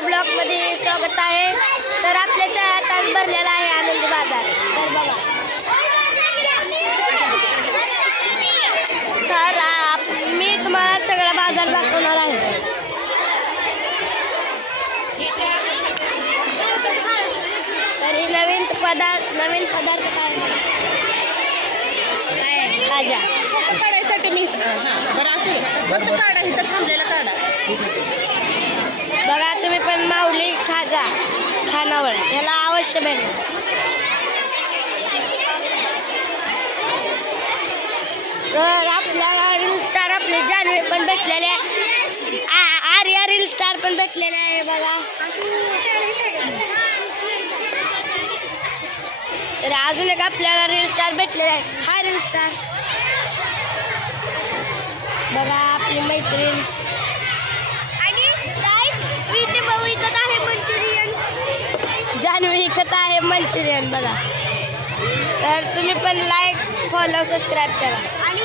माझ्या ब्लॉगमध्ये स्वागत आहे. तर आपल्या शाळेत आज भरलेला आहे आनंद बाजार. तर बघा, तर मी तुम्हाला सगळा बाजार दाखवणार आहे. तरी नवीन पदार्थ काय खाजा काढायसाठी मी बरं असेल फक्त काढा, इथं थांबलेला काढा. बघा तुम्ही पण माऊली खाजा खानावळ ह्याला अवश्य भेटेल. तर आपल्याला रील स्टार आपले जान्हवी पण भेटलेले आहे, आर्या रील स्टार पण भेटलेले आहे. बघा तर अजून एक आपल्याला रील स्टार भेटलेला आहे. हा रील स्टार बघा आपली मैत्रीण. भाऊ विकत आहे मंचुरियन, जान्हवी विकत आहे मंचुरियन. बघा तर तुम्ही पण लाईक फॉलो सबस्क्राईब करा आणि